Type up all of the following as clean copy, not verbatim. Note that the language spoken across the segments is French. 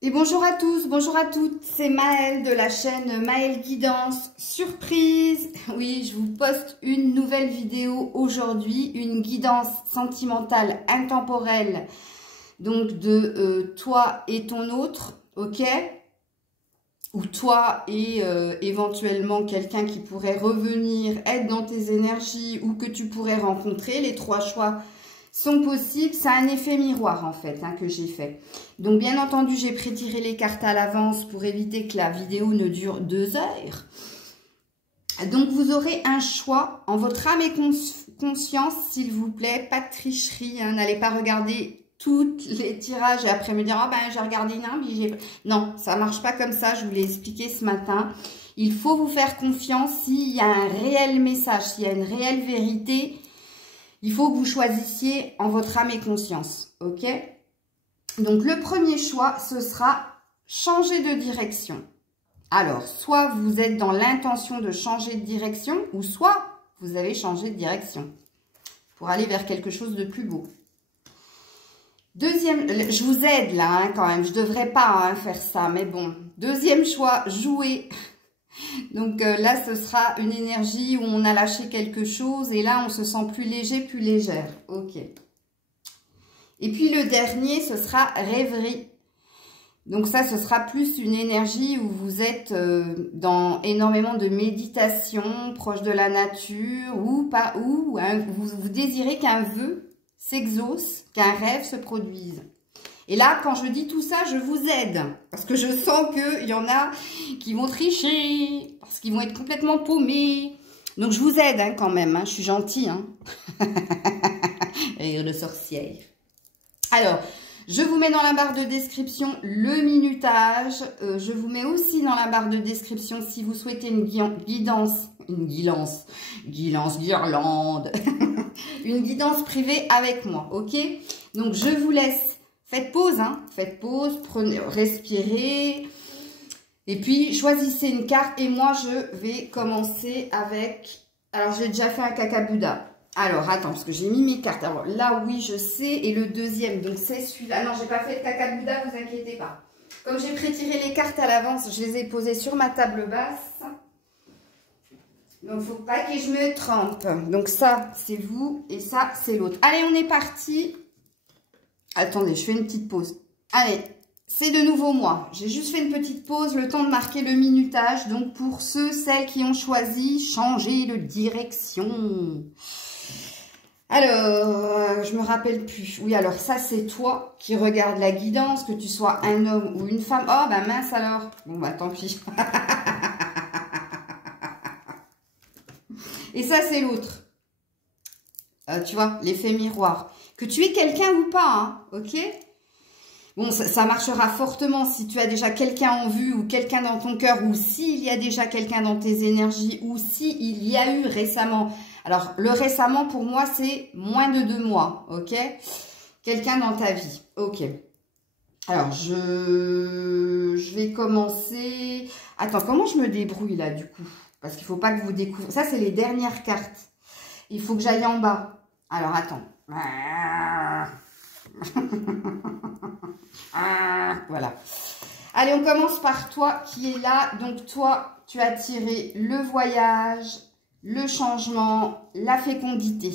Et bonjour à tous, bonjour à toutes, c'est Maëlle de la chaîne Maëlle Guidance. Surprise! Oui, je vous poste une nouvelle vidéo aujourd'hui, une guidance sentimentale intemporelle, donc de toi et ton autre, ok? Ou toi et éventuellement quelqu'un qui pourrait revenir, être dans tes énergies ou que tu pourrais rencontrer. Les trois choix sont possibles. C'est un effet miroir en fait que j'ai fait. Donc bien entendu, j'ai prétiré les cartes à l'avance pour éviter que la vidéo ne dure 2 heures. Donc vous aurez un choix en votre âme et conscience, s'il vous plaît. Pas de tricherie, n'allez pas regarder tous les tirages et après me dire « Ah ben j'ai regardé une non, ça marche pas comme ça, je vous l'ai expliqué ce matin. Il faut vous faire confiance s'il y a un réel message, s'il y a une réelle vérité. Il faut que vous choisissiez en votre âme et conscience, ok? Donc, le premier choix, ce sera changer de direction. Alors, soit vous êtes dans l'intention de changer de direction, ou soit vous avez changé de direction pour aller vers quelque chose de plus beau. Deuxième, je vous aide là quand même, je ne devrais pas faire ça, mais bon. Deuxième choix, jouer. Donc là, ce sera une énergie où on a lâché quelque chose et là, on se sent plus léger, plus légère. Ok. Et puis le dernier, ce sera rêverie. Donc ça, ce sera plus une énergie où vous êtes dans énormément de méditation, proche de la nature, ou pas, ou vous désirez qu'un vœu s'exauce, qu'un rêve se produise. Et là, quand je dis tout ça, je vous aide. Parce que je sens qu'il y en a qui vont tricher, parce qu'ils vont être complètement paumés. Donc, je vous aide quand même. Je suis gentille. Et le sorcière. Alors, je vous mets dans la barre de description le minutage. Je vous mets aussi dans la barre de description si vous souhaitez une guidance. Guirlande. Une guidance privée avec moi, ok? Donc, je vous laisse. Faites pause, faites pause, prenez, respirez. Et puis, choisissez une carte. Et moi, je vais commencer avec... Alors, j'ai déjà fait un cacabuda. Alors, attends, parce que j'ai mis mes cartes. Alors, là, oui, je sais. Et le deuxième, donc c'est celui-là. Non, j'ai pas fait le cacabuda, vous inquiétez pas. Comme j'ai prétiré les cartes à l'avance, je les ai posées sur ma table basse. Donc, faut pas que je me trompe. Donc, ça, c'est vous. Et ça, c'est l'autre. Allez, on est parti. Attendez, je fais une petite pause. Allez, c'est de nouveau moi. J'ai juste fait une petite pause, le temps de marquer le minutage. Donc, pour celles qui ont choisi, changer de direction. Alors, je me rappelle plus. Oui, alors ça, c'est toi qui regardes la guidance, que tu sois un homme ou une femme. Oh, bah mince alors. Bon, bah tant pis. Et ça, c'est l'autre. Tu vois, l'effet miroir. Que tu es quelqu'un ou pas, ok? Bon, ça marchera fortement si tu as déjà quelqu'un en vue ou quelqu'un dans ton cœur ou s'il y a déjà quelqu'un dans tes énergies ou s'il y a eu récemment. Alors, le récemment, pour moi, c'est moins de 2 mois, ok? Quelqu'un dans ta vie, ok. Alors, je vais commencer... Attends, comment je me débrouille là, du coup? Parce qu'il ne faut pas que vous découvrez... Ça, c'est les dernières cartes. Il faut que j'aille en bas. Alors, attends. Voilà. Allez, on commence par toi qui est là. Donc, toi, tu as tiré le voyage, le changement, la fécondité.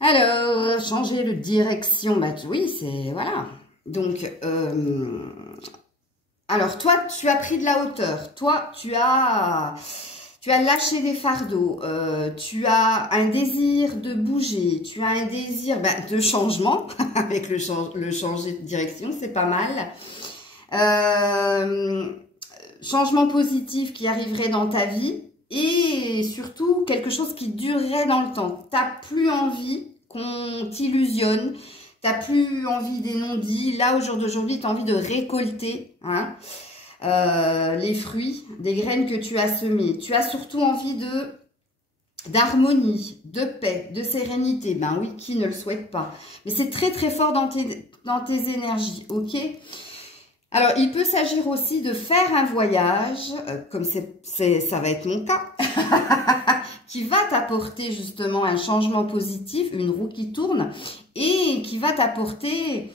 Alors, changer de direction. Bah, oui, c'est... Voilà. Donc, alors, toi, tu as pris de la hauteur. Toi, tu as lâché des fardeaux, tu as un désir de bouger, tu as un désir de changement, avec le changer de direction, c'est pas mal. Changement positif qui arriverait dans ta vie et surtout quelque chose qui durerait dans le temps. Tu n'as plus envie qu'on t'illusionne, tu n'as plus envie des non-dits. Là, au jour d'aujourd'hui, tu as envie de récolter, les fruits des graines que tu as semées. Tu as surtout envie d'harmonie, de paix, de sérénité. Ben oui, qui ne le souhaite pas? Mais c'est très très fort dans tes énergies, ok? Alors, il peut s'agir aussi de faire un voyage, comme ça va être mon cas, qui va t'apporter justement un changement positif, une roue qui tourne, et qui va t'apporter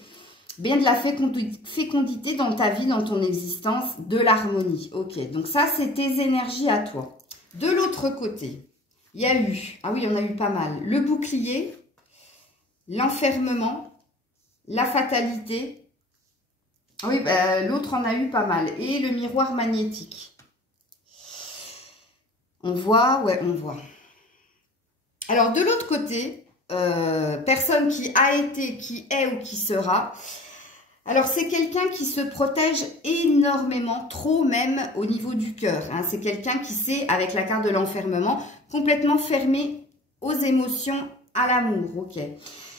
bien de la fécondité dans ta vie, dans ton existence, de l'harmonie. Ok, donc ça, c'est tes énergies à toi. De l'autre côté, il y a eu, ah oui, on a eu pas mal, le bouclier, l'enfermement, la fatalité. Ah oui, bah, l'autre en a eu pas mal. Et le miroir magnétique. On voit, ouais, on voit. Alors, de l'autre côté, personne qui a été, qui est ou qui sera. Alors, c'est quelqu'un qui se protège énormément, trop même au niveau du cœur. Hein. C'est quelqu'un qui s'est, avec la carte de l'enfermement, complètement fermé aux émotions, à l'amour. Ok.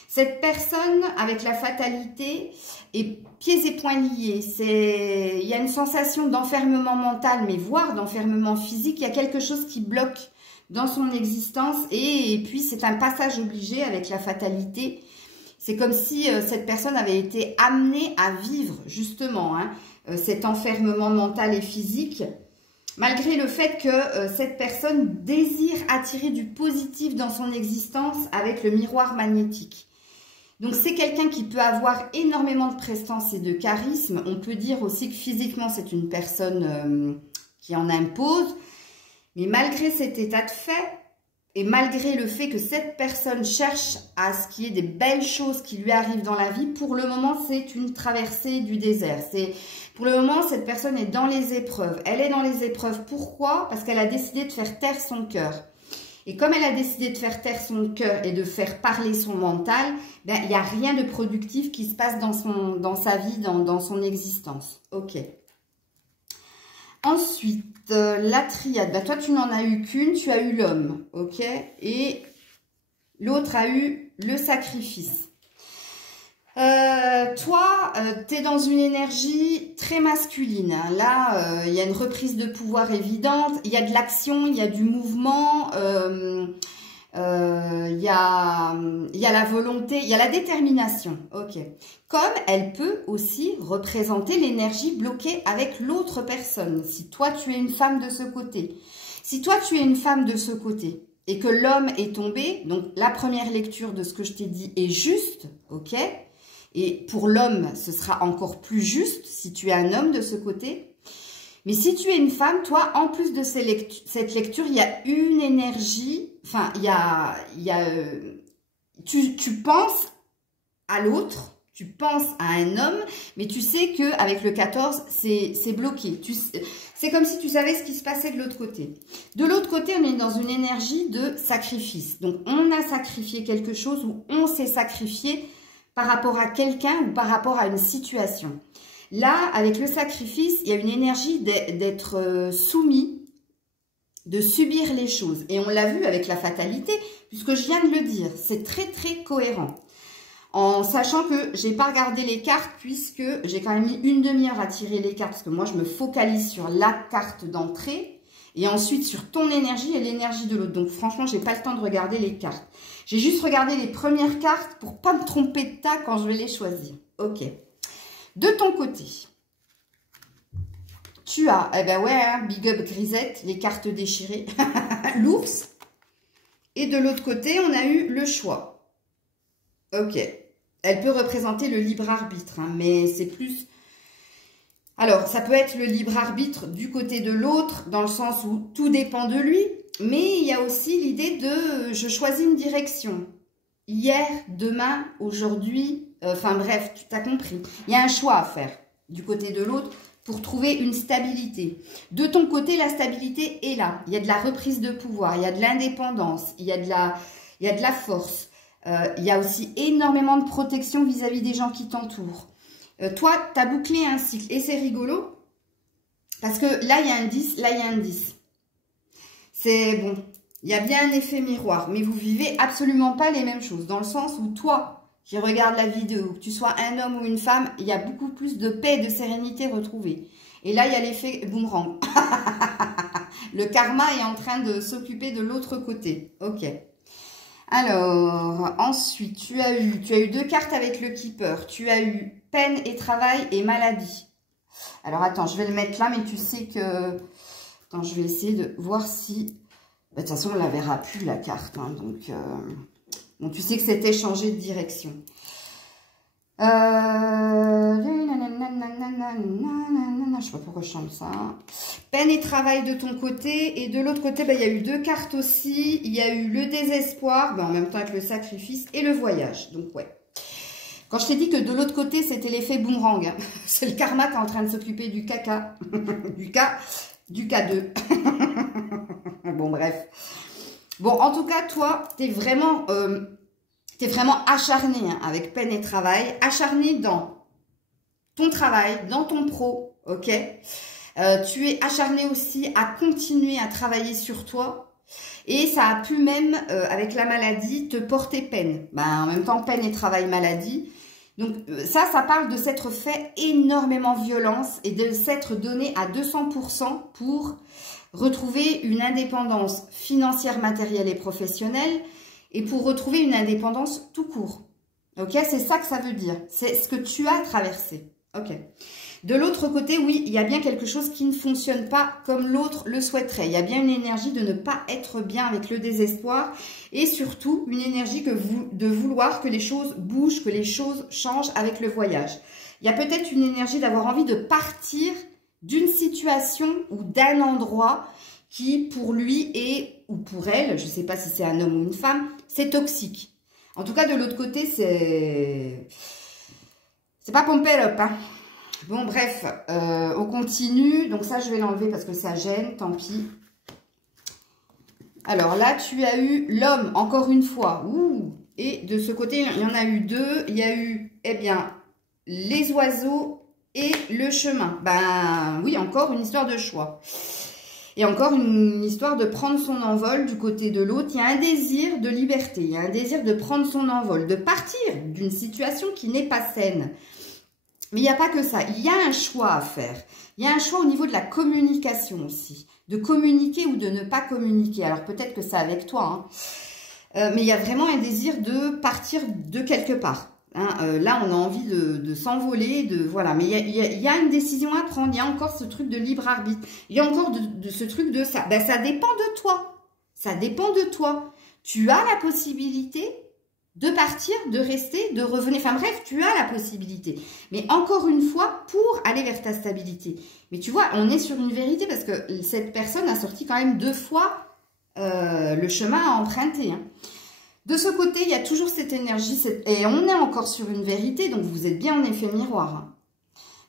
Cette personne, avec la fatalité, est pieds et poings liés. Il y a une sensation d'enfermement mental, mais voire d'enfermement physique. Il y a quelque chose qui bloque dans son existence. Et puis, c'est un passage obligé avec la fatalité. C'est comme si cette personne avait été amenée à vivre, justement, hein, cet enfermement mental et physique. Malgré le fait que cette personne désire attirer du positif dans son existence avec le miroir magnétique. Donc, c'est quelqu'un qui peut avoir énormément de prestance et de charisme. On peut dire aussi que physiquement, c'est une personne qui en impose. Mais malgré cet état de fait, et malgré le fait que cette personne cherche à ce qu'il y ait des belles choses qui lui arrivent dans la vie, pour le moment, c'est une traversée du désert. Pour le moment, cette personne est dans les épreuves. Elle est dans les épreuves. Pourquoi? Parce qu'elle a décidé de faire taire son cœur. Et comme elle a décidé de faire taire son cœur et de faire parler son mental, ben, il n'y a rien de productif qui se passe dans sa vie, dans son existence. Ok. Ensuite, la triade. Ben, toi, tu n'en as eu qu'une, tu as eu l'homme. Ok. Et l'autre a eu le sacrifice. Toi, tu es dans une énergie très masculine. Là, il y a une reprise de pouvoir évidente. Il y a de l'action, il y a du mouvement. Il y a la volonté, il y a la détermination. Ok. Comme elle peut aussi représenter l'énergie bloquée avec l'autre personne. Si toi, tu es une femme de ce côté. Si toi, tu es une femme de ce côté et que l'homme est tombé, donc la première lecture de ce que je t'ai dit est juste, ok? Et pour l'homme, ce sera encore plus juste si tu es un homme de ce côté. Mais si tu es une femme, toi, en plus de cette lecture, il y a une énergie, enfin, tu penses à l'autre, tu penses à un homme, mais tu sais qu'avec le 14, c'est bloqué. C'est comme si tu savais ce qui se passait de l'autre côté. De l'autre côté, on est dans une énergie de sacrifice. Donc, on a sacrifié quelque chose ou on s'est sacrifié par rapport à quelqu'un ou par rapport à une situation. Là, avec le sacrifice, il y a une énergie d'être soumis, de subir les choses. Et on l'a vu avec la fatalité, puisque je viens de le dire. C'est très, très cohérent. En sachant que je n'ai pas regardé les cartes, puisque j'ai quand même mis une demi-heure à tirer les cartes, parce que moi, je me focalise sur la carte d'entrée, et ensuite sur ton énergie et l'énergie de l'autre. Donc, franchement, je n'ai pas le temps de regarder les cartes. J'ai juste regardé les premières cartes pour pas me tromper de tas quand je vais les choisir. Ok. De ton côté, tu as, eh ben ouais, hein, Big Up Grisette, les cartes déchirées, l'ours. Et de l'autre côté, on a eu le choix. Ok. Elle peut représenter le libre arbitre, hein, mais c'est plus... Alors, ça peut être le libre arbitre du côté de l'autre, dans le sens où tout dépend de lui. Mais il y a aussi l'idée de je choisis une direction. Hier, demain, aujourd'hui, enfin bref, tu t'as compris. Il y a un choix à faire du côté de l'autre pour trouver une stabilité. De ton côté, la stabilité est là. Il y a de la reprise de pouvoir, il y a de l'indépendance, il y a de la force. Il y a aussi énormément de protection vis-à-vis des gens qui t'entourent. Toi, tu as bouclé un cycle. Et c'est rigolo, parce que là, il y a un 10, là, il y a un 10. C'est bon, il y a bien un effet miroir, mais vous vivez absolument pas les mêmes choses. Dans le sens où toi, qui regardes la vidéo, que tu sois un homme ou une femme, il y a beaucoup plus de paix et de sérénité retrouvée. Et là, il y a l'effet boomerang. Le karma est en train de s'occuper de l'autre côté. Ok. Alors, ensuite, tu as eu deux cartes avec le Keeper. Tu as eu peine et travail et maladie. Alors, attends, je vais le mettre là, mais tu sais que... Attends, je vais essayer de voir si... De toute façon, on ne la verra plus, la carte. Hein, donc, bon, tu sais que c'était changé de direction. Je sais pas pourquoi je chante ça. Peine et travail de ton côté. Et de l'autre côté, il y a eu deux cartes aussi. Il y a eu le désespoir, en même temps avec le sacrifice, et le voyage. Donc, ouais. Quand je t'ai dit que de l'autre côté, c'était l'effet boomerang. Hein. C'est le karma qui est en train de s'occuper du caca. du K2. Bon, bref. Bon, en tout cas, toi, t'es vraiment acharné hein, avec peine et travail. Acharné dans ton travail, dans ton pro, ok. Tu es acharné aussi à continuer à travailler sur toi. Et ça a pu même, avec la maladie, te porter peine. En même temps, peine et travail, maladie. Donc ça parle de s'être fait énormément violence et de s'être donné à 200% pour retrouver une indépendance financière, matérielle et professionnelle et pour retrouver une indépendance tout court. Ok, c'est ça que ça veut dire. C'est ce que tu as traversé. Ok. De l'autre côté, oui, il y a bien quelque chose qui ne fonctionne pas comme l'autre le souhaiterait. Il y a bien une énergie de ne pas être bien avec le désespoir et surtout une énergie de vouloir que les choses bougent, que les choses changent avec le voyage. Il y a peut-être une énergie d'avoir envie de partir d'une situation ou d'un endroit qui pour lui est, ou pour elle, je ne sais pas si c'est un homme ou une femme, c'est toxique. En tout cas, de l'autre côté, c'est pas pompé up, hein. Bon, bref, on continue. Donc ça, je vais l'enlever parce que ça gêne, tant pis. Alors là, tu as eu l'homme, encore une fois. Ouh. Et de ce côté, il y en a eu deux. Il y a eu, eh bien, les oiseaux et le chemin. Oui, encore une histoire de choix. Et encore une histoire de prendre son envol du côté de l'autre. Il y a un désir de liberté, il y a un désir de prendre son envol, de partir d'une situation qui n'est pas saine. Mais il n'y a pas que ça, il y a un choix à faire. Il y a un choix au niveau de la communication aussi. De communiquer ou de ne pas communiquer. Alors peut-être que c'est avec toi, hein. Mais il y a vraiment un désir de partir de quelque part. Hein. Là, on a envie de s'envoler, voilà. Mais il y a une décision à prendre. Il y a encore ce truc de libre arbitre. Il y a encore de ce truc de ça. Ça dépend de toi. Ça dépend de toi. Tu as la possibilité de partir, de rester, de revenir. Enfin bref, tu as la possibilité. Mais encore une fois, pour aller vers ta stabilité. Mais tu vois, on est sur une vérité parce que cette personne a sorti quand même 2 fois le chemin à emprunter. Hein. De ce côté, il y a toujours cette énergie. Et on est encore sur une vérité, donc vous êtes bien en effet miroir. Hein.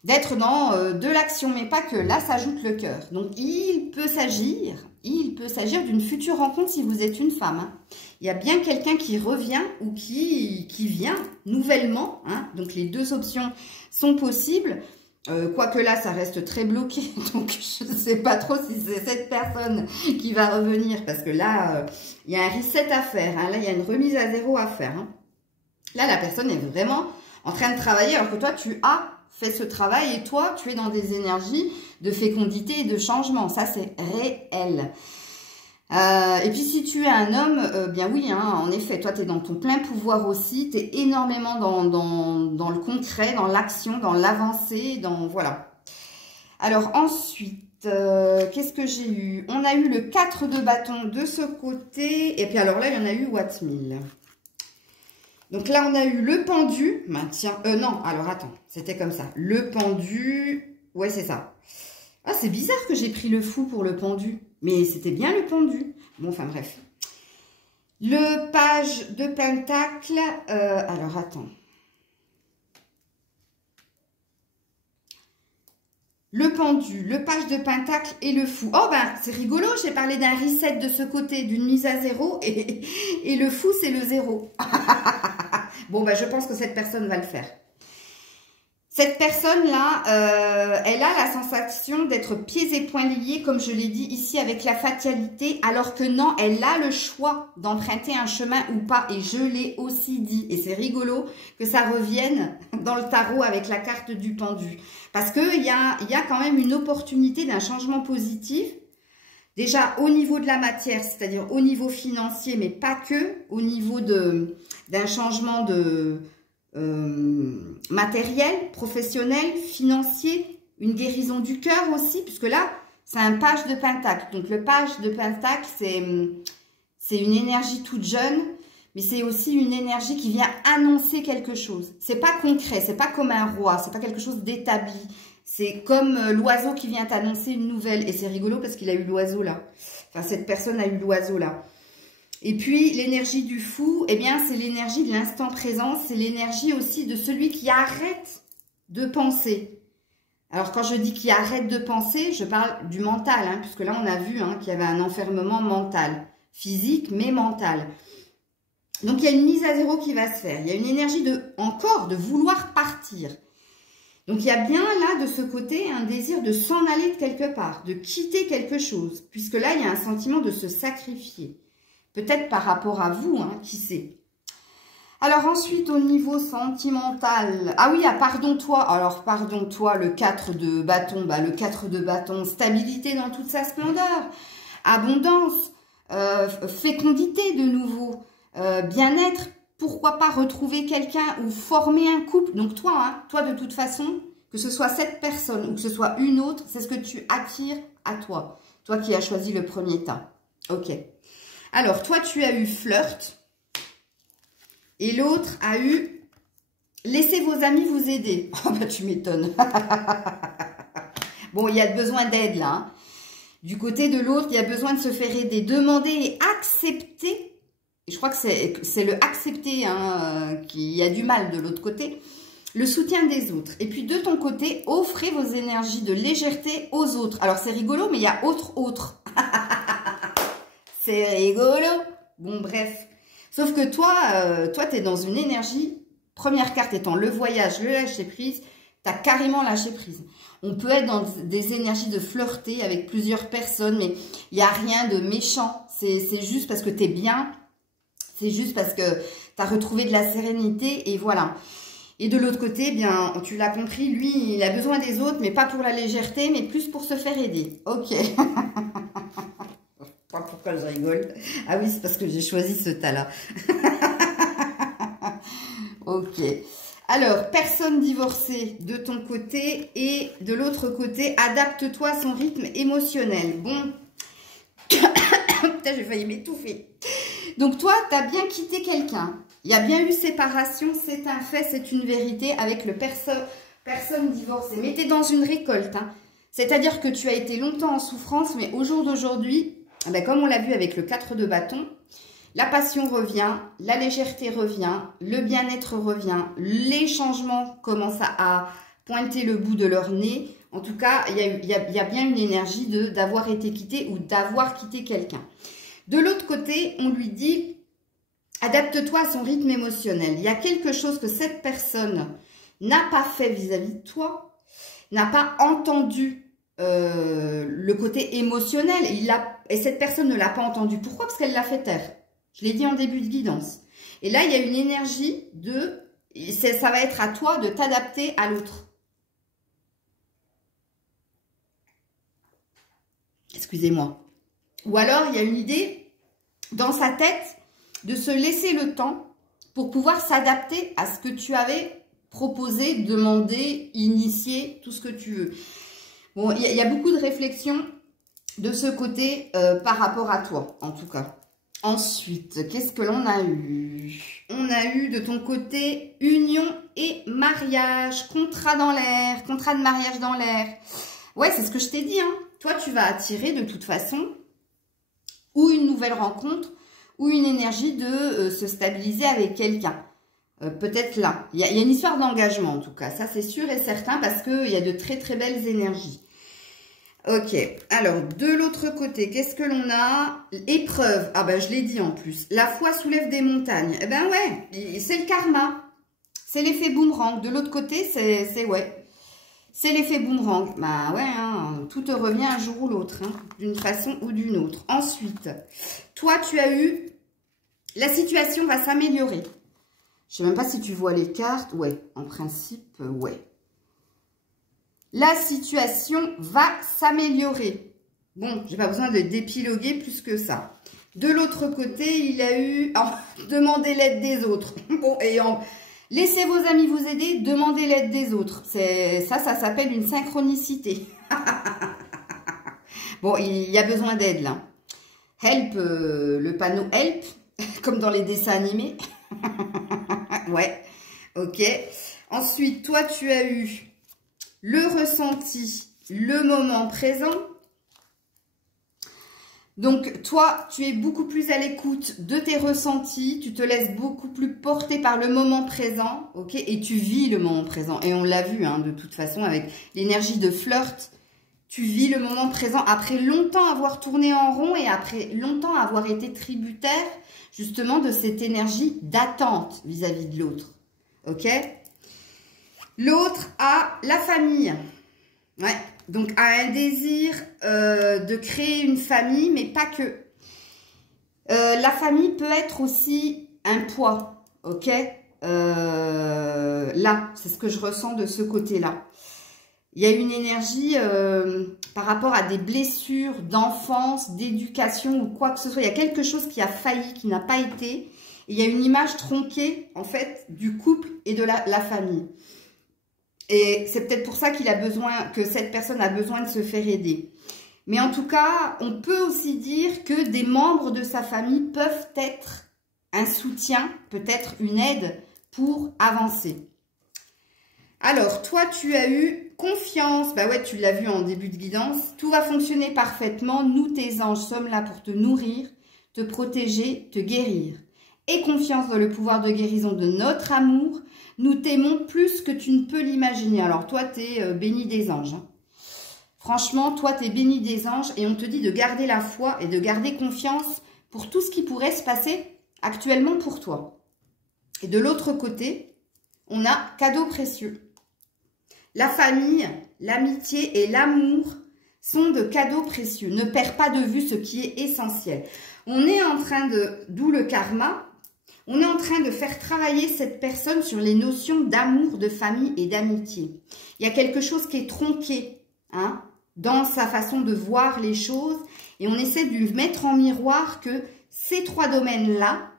D'être dans de l'action, mais pas que. Là, s'ajoute le cœur. Donc, il peut s'agir d'une future rencontre si vous êtes une femme. Hein. Il y a bien quelqu'un qui revient ou qui vient nouvellement. Hein. Donc, les 2 options sont possibles. Quoique là, ça reste très bloqué. Donc, je ne sais pas trop si c'est cette personne qui va revenir. Parce que là, il y a un reset à faire. Hein. Là, il y a une remise à zéro à faire. Hein. Là, la personne est vraiment en train de travailler alors que toi, tu as fait ce travail et toi, tu es dans des énergies de fécondité et de changement. Ça, c'est réel. Et puis, si tu es un homme, bien oui, hein, en effet, toi, tu es dans ton plein pouvoir aussi. Tu es énormément dans le concret, dans l'action, dans l'avancée, voilà. Alors, ensuite, qu'est-ce que j'ai eu? On a eu le 4 de bâton de ce côté. Et puis, alors là, il y en a eu Watt 1000. Donc là, on a eu le pendu. Tiens, non, alors attends, c'était comme ça. Le pendu, ouais, c'est ça. Ah, c'est bizarre que j'ai pris le fou pour le pendu. Mais c'était bien le pendu. Bon, enfin bref. Le page de pentacle. Alors, attends. Le pendu, le page de pentacle et le fou. Oh, c'est rigolo, j'ai parlé d'un reset de ce côté, d'une mise à zéro. Et le fou, c'est le 0. Bon, je pense que cette personne va le faire. Cette personne-là, elle a la sensation d'être pieds et poings liés, comme je l'ai dit ici, avec la fatalité, alors que non, elle a le choix d'emprunter un chemin ou pas, et je l'ai aussi dit. Et c'est rigolo que ça revienne dans le tarot avec la carte du pendu. Parce qu'il y a quand même une opportunité d'un changement positif, déjà au niveau de la matière, c'est-à-dire au niveau financier, mais pas que, au niveau d'un changement matériel, professionnel, financier, une guérison du cœur aussi, puisque là, c'est un page de pentacle. Donc, le page de pentacle, c'est une énergie toute jeune, mais c'est aussi une énergie qui vient annoncer quelque chose. C'est pas concret, c'est pas comme un roi, c'est pas quelque chose d'établi. C'est comme l'oiseau qui vient t'annoncer une nouvelle. Et c'est rigolo parce qu'il a eu l'oiseau là. Enfin, cette personne a eu l'oiseau là. Et puis, l'énergie du fou, eh bien, c'est l'énergie de l'instant présent. C'est l'énergie aussi de celui qui arrête de penser. Alors, quand je dis qu'il arrête de penser, je parle du mental. Hein, puisque là, on a vu qu'il y avait un enfermement mental. Physique, mais mental. Donc, il y a une mise à zéro qui va se faire. Il y a une énergie encore de vouloir partir. Donc, il y a bien là, de ce côté, un désir de s'en aller de quelque part, de quitter quelque chose. Puisque là, il y a un sentiment de se sacrifier. Peut-être par rapport à vous, qui sait. Alors, ensuite, au niveau sentimental. Ah oui, pardon-toi. Alors, pardon-toi, le 4 de bâton. Bah, le 4 de bâton, stabilité dans toute sa splendeur. Abondance, fécondité de nouveau. Bien-être. Pourquoi pas retrouver quelqu'un ou former un couple. Donc toi, toi de toute façon, que ce soit cette personne ou que ce soit une autre, c'est ce que tu attires à toi. Toi qui as choisi le premier tas. Ok. Alors, toi, tu as eu flirt. Et l'autre a eu laissez vos amis vous aider. Oh, bah tu m'étonnes. Bon, il y a besoin d'aide là. Hein. Du côté de l'autre, il y a besoin de se faire aider. Demander et accepter. Et je crois que c'est le accepter qui a du mal de l'autre côté. Le soutien des autres. Et puis de ton côté, offrez vos énergies de légèreté aux autres. Alors c'est rigolo, mais il y a autre. C'est rigolo. Bon, bref. Sauf que toi, tu es dans une énergie, première carte étant le voyage, le lâcher prise, tu as carrément lâché prise. On peut être dans des énergies de flirter avec plusieurs personnes, mais il n'y a rien de méchant. C'est juste parce que tu es bien. C'est juste parce que tu as retrouvé de la sérénité et voilà. Et de l'autre côté, bien, tu l'as compris, lui, il a besoin des autres, mais pas pour la légèreté, mais plus pour se faire aider. Ok. Je sais pas pourquoi je rigole. Ah oui, c'est parce que j'ai choisi ce tas-là. Ok. Alors, personne divorcée de ton côté et de l'autre côté, adapte-toi à son rythme émotionnel. Bon. Putain, j'ai failli m'étouffer. Donc, toi, tu as bien quitté quelqu'un. Il y a bien eu séparation, c'est un fait, c'est une vérité avec le personne divorcée. Mais tu es dans une récolte. Hein. C'est-à-dire que tu as été longtemps en souffrance, mais au jour d'aujourd'hui, ben, comme on l'a vu avec le 4 de bâton, la passion revient, la légèreté revient, le bien-être revient, les changements commencent à pointer le bout de leur nez. En tout cas, il y a bien une énergie d'avoir été quitté ou d'avoir quitté quelqu'un. De l'autre côté, on lui dit, adapte-toi à son rythme émotionnel. Il y a quelque chose que cette personne n'a pas fait vis-à-vis de toi, n'a pas entendu le côté émotionnel. Et cette personne ne l'a pas entendu. Pourquoi? Parce qu'elle l'a fait taire. Je l'ai dit en début de guidance. Et là, il y a une énergie ça va être à toi de t'adapter à l'autre. Excusez-moi. Ou alors, il y a une idée dans sa tête de se laisser le temps pour pouvoir s'adapter à ce que tu avais proposé, demandé, initié, tout ce que tu veux. Bon, il y a beaucoup de réflexions de ce côté par rapport à toi, en tout cas. Ensuite, qu'est-ce que l'on a eu? On a eu de ton côté union et mariage, contrat dans l'air, contrat de mariage dans l'air. Ouais, c'est ce que je t'ai dit. Hein. Toi, tu vas attirer de toute façon ou une nouvelle rencontre ou une énergie de se stabiliser avec quelqu'un. Peut-être là. Il y a une histoire d'engagement en tout cas. Ça, c'est sûr et certain parce qu'il y a de très très belles énergies. Ok. Alors, de l'autre côté, qu'est-ce que l'on a? Épreuve. Ah ben, je l'ai dit en plus. La foi soulève des montagnes. Eh ben ouais, c'est le karma. C'est l'effet boomerang. De l'autre côté, c'est l'effet boomerang. Bah ouais, hein, tout te revient un jour ou l'autre, hein, d'une façon ou d'une autre. Ensuite, toi, tu as eu... La situation va s'améliorer. Je sais même pas si tu vois les cartes. Ouais, en principe, ouais. La situation va s'améliorer. Bon, j'ai pas besoin de d'épiloguer plus que ça. De l'autre côté, il a eu... demandez l'aide des autres. Bon, et laissez vos amis vous aider, demandez l'aide des autres. Ça s'appelle une synchronicité. Bon, il y a besoin d'aide là. Help, le panneau help, comme dans les dessins animés. Ouais, ok. Ensuite, toi, tu as eu le ressenti, le moment présent. Donc, toi, tu es beaucoup plus à l'écoute de tes ressentis, tu te laisses beaucoup plus porter par le moment présent, ok? Et tu vis le moment présent. Et on l'a vu, hein, de toute façon, avec l'énergie de flirt, tu vis le moment présent après longtemps avoir tourné en rond et après longtemps avoir été tributaire, justement, de cette énergie d'attente vis-à-vis de l'autre, ok? L'autre a la famille, ouais. Donc, a un désir de créer une famille, mais pas que. La famille peut être aussi un poids, ok? Là, c'est ce que je ressens de ce côté-là. Il y a une énergie par rapport à des blessures d'enfance, d'éducation ou quoi que ce soit. Il y a quelque chose qui a failli, qui n'a pas été. Et il y a une image tronquée, en fait, du couple et de la famille. Et c'est peut-être pour ça qu'il a besoin, que cette personne a besoin de se faire aider. Mais en tout cas, on peut aussi dire que des membres de sa famille peuvent être un soutien, peut-être une aide pour avancer. Alors, toi, tu as eu confiance. Bah ouais, tu l'as vu en début de guidance. Tout va fonctionner parfaitement. Nous, tes anges, sommes là pour te nourrir, te protéger, te guérir. Et confiance dans le pouvoir de guérison de notre amour. Nous t'aimons plus que tu ne peux l'imaginer. Alors, toi, tu es béni des anges. Hein. Franchement, toi, tu es béni des anges et on te dit de garder la foi et de garder confiance pour tout ce qui pourrait se passer actuellement pour toi. Et de l'autre côté, on a cadeau précieux. La famille, l'amitié et l'amour sont de cadeaux précieux. Ne perds pas de vue ce qui est essentiel. On est en train de, d'où le karma, on est en train de faire travailler cette personne sur les notions d'amour, de famille et d'amitié. Il y a quelque chose qui est tronqué, hein, dans sa façon de voir les choses. Et on essaie de lui mettre en miroir que ces trois domaines-là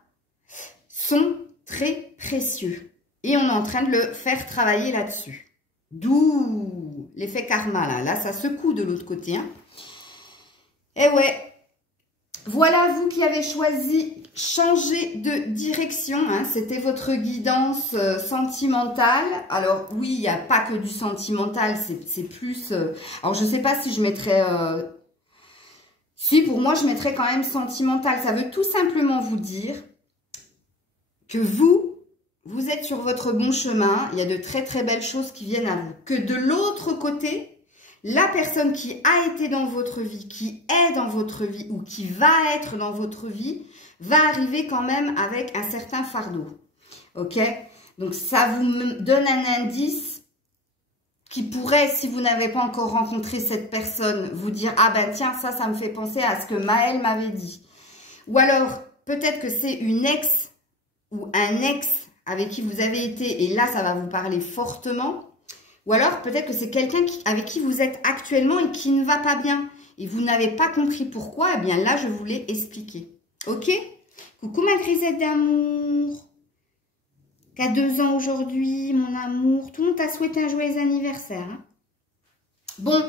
sont très précieux. Et on est en train de le faire travailler là-dessus. D'où l'effet karma, là. Là, ça secoue de l'autre côté. Hein. Et ouais. Voilà, vous qui avez choisi changer de direction. Hein. C'était votre guidance sentimentale. Alors, oui, il n'y a pas que du sentimental. C'est plus... alors, je ne sais pas si je mettrais... si, pour moi, je mettrais quand même sentimental. Ça veut tout simplement vous dire que vous êtes sur votre bon chemin. Il y a de très, très belles choses qui viennent à vous. Que de l'autre côté... la personne qui a été dans votre vie, qui est dans votre vie ou qui va être dans votre vie, va arriver quand même avec un certain fardeau. Ok? Donc, ça vous donne un indice qui pourrait, si vous n'avez pas encore rencontré cette personne, vous dire « Ah ben tiens, ça me fait penser à ce que Maëlle m'avait dit. » Ou alors, peut-être que c'est une ex ou un ex avec qui vous avez été et là, ça va vous parler fortement. Ou alors, peut-être que c'est quelqu'un avec qui vous êtes actuellement et qui ne va pas bien. Et vous n'avez pas compris pourquoi. Eh bien, là, je vous l'ai expliqué. Ok? Coucou ma grisette d'amour. Qu'à 2 ans aujourd'hui, mon amour. Tout le monde t'a souhaité un joyeux anniversaire. Hein? Bon,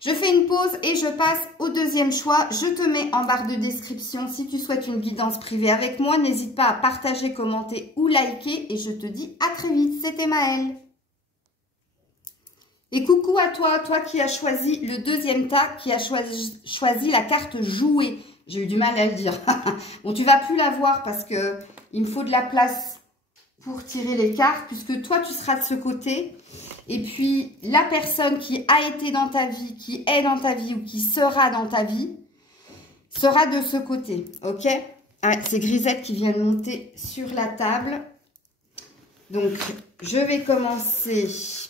je fais une pause et je passe au deuxième choix. Je te mets en barre de description. Si tu souhaites une guidance privée avec moi, n'hésite pas à partager, commenter ou liker. Et je te dis à très vite. C'était Maëlle. Et coucou à toi, toi qui as choisi le deuxième tas, qui a choisi la carte jouée. J'ai eu du mal à le dire. Bon, tu vas plus la voir parce que il me faut de la place pour tirer les cartes, puisque toi, tu seras de ce côté. Et puis, la personne qui a été dans ta vie, qui est dans ta vie ou qui sera dans ta vie, sera de ce côté. Ok? Ah, c'est Grisette qui vient de monter sur la table. Donc, je vais commencer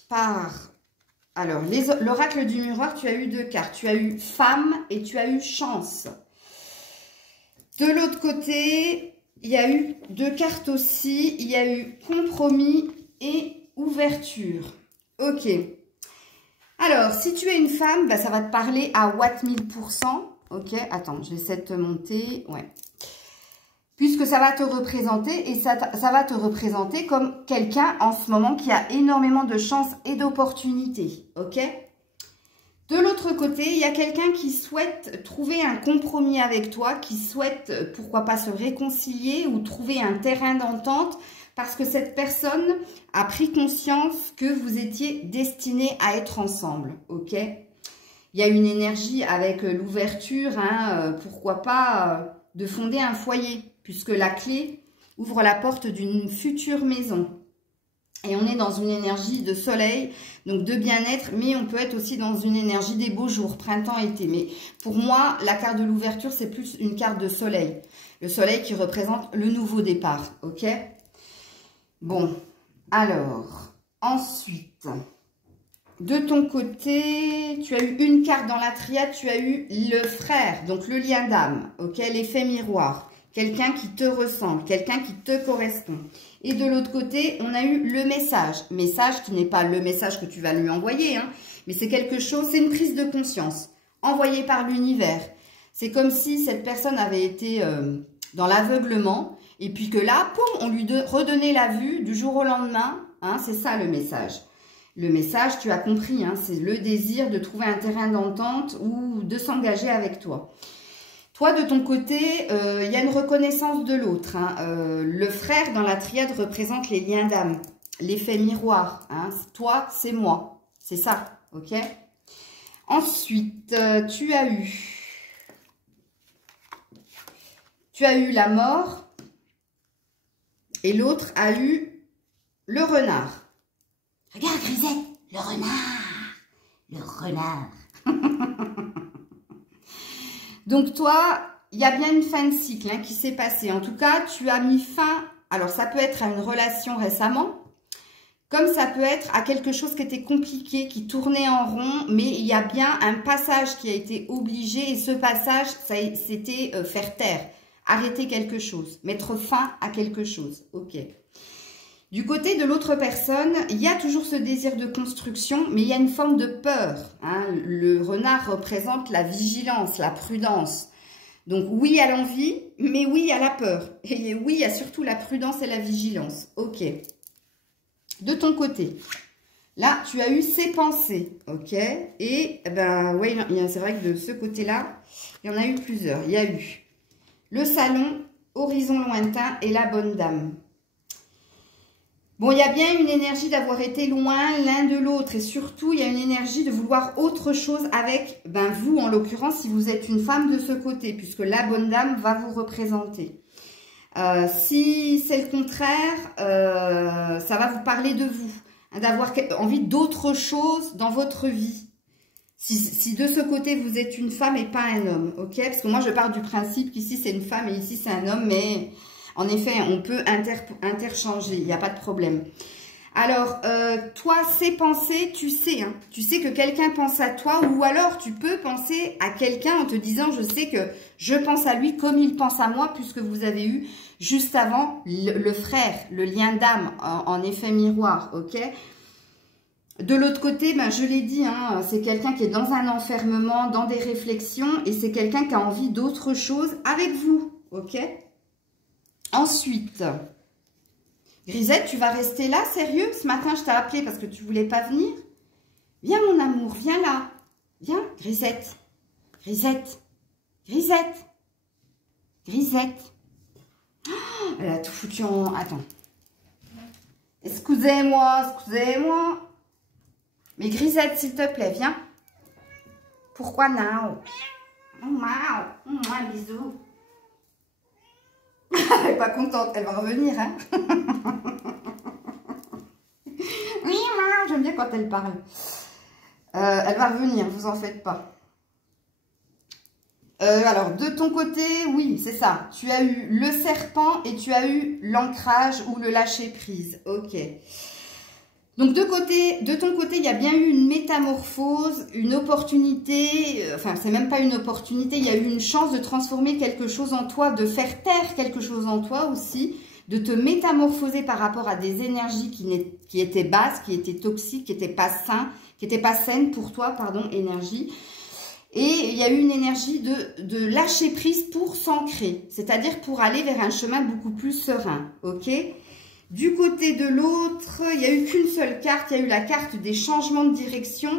par... Alors, l'oracle du miroir, tu as eu 2 cartes. Tu as eu femme et tu as eu chance. De l'autre côté, il y a eu 2 cartes aussi. Il y a eu compromis et ouverture. Ok. Alors, si tu es une femme, bah, ça va te parler à Watt 1000%. Ok, attends, je vais essayer de te monter. Ouais. Puisque ça va te représenter et ça va te représenter comme quelqu'un en ce moment qui a énormément de chance et d'opportunités. Ok? De l'autre côté, il y a quelqu'un qui souhaite trouver un compromis avec toi, qui souhaite, pourquoi pas, se réconcilier ou trouver un terrain d'entente parce que cette personne a pris conscience que vous étiez destinés à être ensemble, ok? Il y a une énergie avec l'ouverture, hein, pourquoi pas de fonder un foyer, puisque la clé ouvre la porte d'une future maison. Et on est dans une énergie de soleil, donc de bien-être, mais on peut être aussi dans une énergie des beaux jours, printemps-été. Mais pour moi, la carte de l'ouverture, c'est plus une carte de soleil. Le soleil qui représente le nouveau départ, ok? Bon, alors, ensuite, de ton côté, tu as eu une carte dans la triade, tu as eu le frère, donc le lien d'âme, ok? L'effet miroir. Quelqu'un qui te ressemble, quelqu'un qui te correspond. Et de l'autre côté, on a eu le message. Message qui n'est pas le message que tu vas lui envoyer, hein, mais c'est quelque chose, c'est une prise de conscience envoyée par l'univers. C'est comme si cette personne avait été dans l'aveuglement et puis que là, poum, on lui redonnait la vue du jour au lendemain. Hein, c'est ça le message. Le message, tu as compris, hein, c'est le désir de trouver un terrain d'entente ou de s'engager avec toi. Toi, de ton côté, il y a une reconnaissance de l'autre. Hein. Le frère dans la triade représente les liens d'âme, l'effet miroir. Hein. Toi, c'est moi. C'est ça, ok? Ensuite, tu as eu la mort et l'autre a eu le renard. Regarde, Grisette, le renard. Le renard. Donc toi, il y a bien une fin de cycle hein, qui s'est passée. En tout cas, tu as mis fin, alors ça peut être à une relation récemment, comme ça peut être à quelque chose qui était compliqué, qui tournait en rond, mais il y a bien un passage qui a été obligé et ce passage, c'était faire taire, arrêter quelque chose, mettre fin à quelque chose. Ok. Du côté de l'autre personne, il y a toujours ce désir de construction, mais il y a une forme de peur. Hein. Le renard représente la vigilance, la prudence. Donc oui à l'envie, mais oui à la peur. Et oui, il y a surtout la prudence et la vigilance. Ok. De ton côté, là, tu as eu ces pensées. Ok. Et ben oui, c'est vrai que de ce côté-là, il y en a eu plusieurs. Il y a eu le salon, horizon lointain et la bonne dame. Bon, il y a bien une énergie d'avoir été loin l'un de l'autre et surtout, il y a une énergie de vouloir autre chose avec, ben vous, en l'occurrence, si vous êtes une femme de ce côté, puisque la bonne dame va vous représenter. Si c'est le contraire, ça va vous parler de vous, hein, d'avoir envie d'autre chose dans votre vie. Si de ce côté, vous êtes une femme et pas un homme, ok? Parce que moi, je pars du principe qu'ici, c'est une femme et ici, c'est un homme, mais... En effet, on peut interchanger, il n'y a pas de problème. Alors, toi, ces pensées, tu sais, hein, tu sais que quelqu'un pense à toi ou alors tu peux penser à quelqu'un en te disant, je sais que je pense à lui comme il pense à moi puisque vous avez eu juste avant le frère, le lien d'âme en effet miroir, ok? De l'autre côté, ben, je l'ai dit, hein, c'est quelqu'un qui est dans un enfermement, dans des réflexions et c'est quelqu'un qui a envie d'autre chose avec vous, ok? Ensuite, Grisette, tu vas rester là, sérieux? Ce matin, je t'ai appelé parce que tu voulais pas venir. Viens, mon amour, viens là. Viens, Grisette. Grisette. Grisette. Grisette. Oh, elle a tout foutu en... Attends. Excusez-moi, excusez-moi. Mais Grisette, s'il te plaît, viens. Pourquoi non? Un bisou. Elle n'est pas contente, elle va revenir, hein. Oui, maman, j'aime bien quand elle parle. Elle va revenir, vous en faites pas. Alors, de ton côté, oui, c'est ça. Tu as eu le serpent et tu as eu l'ancrage ou le lâcher-prise. Ok. Donc, de ton côté, il y a bien eu une métamorphose, une opportunité, enfin, c'est même pas une opportunité, il y a eu une chance de transformer quelque chose en toi, de faire taire quelque chose en toi aussi, de te métamorphoser par rapport à des énergies qui étaient basses, qui étaient toxiques, qui n'étaient pas saines pour toi, pardon, énergie. Et il y a eu une énergie de lâcher prise pour s'ancrer, c'est-à-dire pour aller vers un chemin beaucoup plus serein, ok ? Du côté de l'autre, il n'y a eu qu'une seule carte, il y a eu la carte des changements de direction,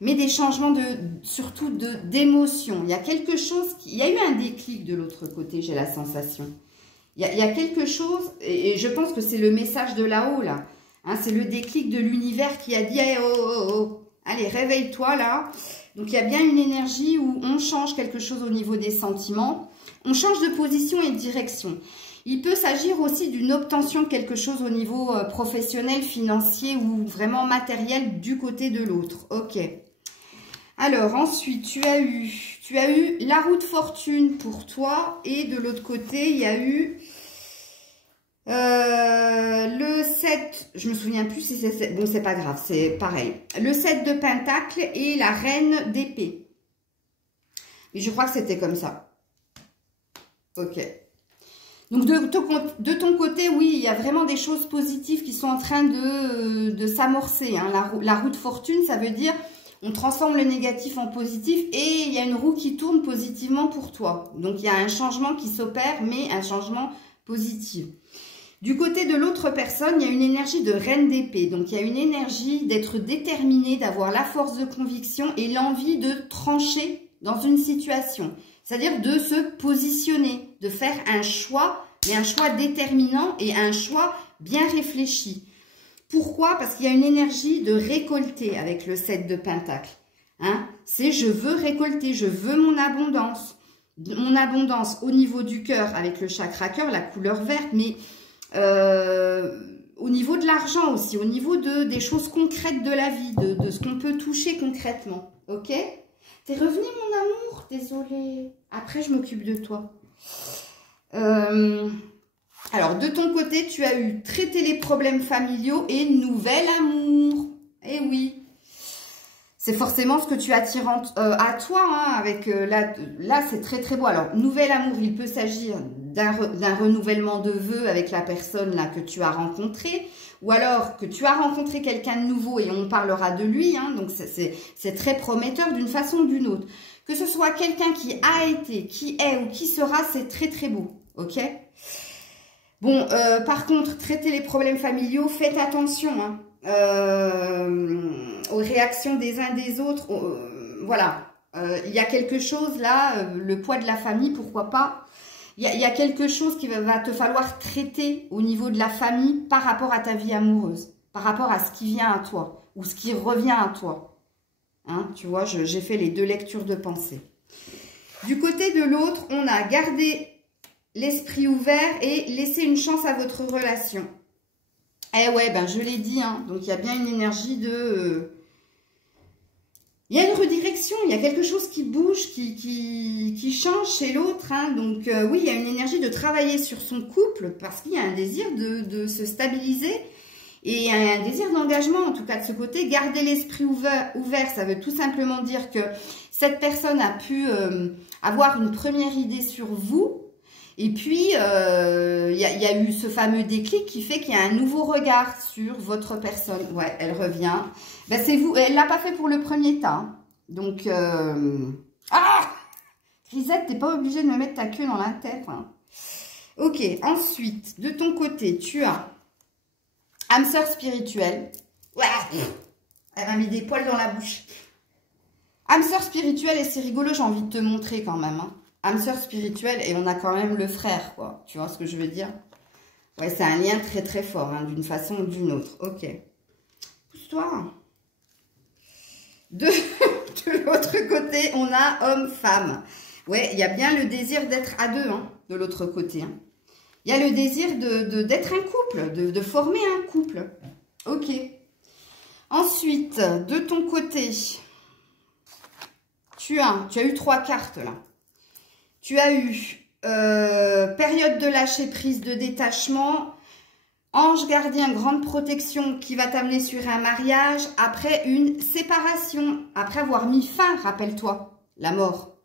mais des changements surtout d'émotion. Il y a quelque chose, il y a eu un déclic de l'autre côté, j'ai la sensation. Il y a quelque chose, et je pense que c'est le message de là-haut, là. Hein, c'est le déclic de l'univers qui a dit hey, oh, oh, oh. Allez, réveille-toi, là. Donc, il y a bien une énergie où on change quelque chose au niveau des sentiments. On change de position et de direction. Il peut s'agir aussi d'une obtention de quelque chose au niveau professionnel, financier ou vraiment matériel du côté de l'autre. Ok. Alors, ensuite, tu as eu la roue de fortune pour toi. Et de l'autre côté, il y a eu le 7. Je me souviens plus si c'est... Bon, c'est pas grave, c'est pareil. Le 7 de pentacle et la reine d'épée. Mais je crois que c'était comme ça. Ok. Donc, de ton côté, oui, il y a vraiment des choses positives qui sont en train de s'amorcer. Hein. La roue de fortune, ça veut dire on transforme le négatif en positif et il y a une roue qui tourne positivement pour toi. Donc, il y a un changement qui s'opère, mais un changement positif. Du côté de l'autre personne, il y a une énergie de reine d'épée. Donc, il y a une énergie d'être déterminé, d'avoir la force de conviction et l'envie de trancher dans une situation. C'est-à-dire de se positionner, de faire un choix, mais un choix déterminant et un choix bien réfléchi. Pourquoi? Parce qu'il y a une énergie de récolter avec le 7 de pentacle. Hein? C'est je veux récolter, je veux mon abondance. Mon abondance au niveau du cœur avec le chakra cœur, la couleur verte, mais au niveau de l'argent aussi, au niveau des choses concrètes de la vie, de ce qu'on peut toucher concrètement. Ok? T'es revenu, mon amour? Désolée. Après, je m'occupe de toi. Alors, de ton côté, tu as eu traiter les problèmes familiaux et nouvel amour. Eh oui. C'est forcément ce que tu attires à toi. Hein, avec là, c'est très, très beau. Alors, nouvel amour, il peut s'agir d'un renouvellement de vœux avec la personne là que tu as rencontrée. Ou alors que tu as rencontré quelqu'un de nouveau et on parlera de lui. Hein, donc, c'est très prometteur d'une façon ou d'une autre. Que ce soit quelqu'un qui a été, qui est ou qui sera, c'est très, très beau. Ok? Bon, par contre, traiter les problèmes familiaux, faites attention hein, aux réactions des uns des autres. Voilà, il y a quelque chose là, le poids de la famille, pourquoi pas. Il y a quelque chose qui va te falloir traiter au niveau de la famille par rapport à ta vie amoureuse, par rapport à ce qui vient à toi ou ce qui revient à toi. Hein, tu vois, j'ai fait les deux lectures de pensée. Du côté de l'autre, on a gardé l'esprit ouvert et laisser une chance à votre relation. Eh ouais, ben je l'ai dit, hein, donc il y a bien une énergie de... il y a une redirection, il y a quelque chose qui bouge, qui change chez l'autre. Hein, donc oui, il y a une énergie de travailler sur son couple parce qu'il y a un désir de se stabiliser et un désir d'engagement, en tout cas de ce côté. Garder l'esprit ouvert, ça veut tout simplement dire que cette personne a pu avoir une première idée sur vous. Et puis, il y a eu ce fameux déclic qui fait qu'il y a un nouveau regard sur votre personne. Ouais, elle revient. Ben, c'est vous. Elle ne l'a pas fait pour le premier temps. Hein. Donc, ah Grisette, t'es pas obligée de me mettre ta queue dans la tête. Hein. Ok, ensuite, de ton côté, tu as âme sœur spirituelle. Ouais, elle m'a mis des poils dans la bouche. Âme sœur spirituelle, et c'est rigolo, j'ai envie de te montrer quand même. Hein. Âme sœur spirituelle, et on a quand même le frère, quoi. Tu vois ce que je veux dire? Ouais, c'est un lien très très fort, hein, d'une façon ou d'une autre. Ok. Pousse-toi. De l'autre côté, on a homme-femme. Ouais, il y a bien le désir d'être à deux, hein, de l'autre côté. Hein. Il y a le désir d'être un couple, de former un couple. Ok. Ensuite, de ton côté, tu as eu 3 cartes, là. Tu as eu période de lâcher prise, de détachement, ange gardien, grande protection qui va t'amener sur un mariage après une séparation, après avoir mis fin, rappelle-toi, la mort.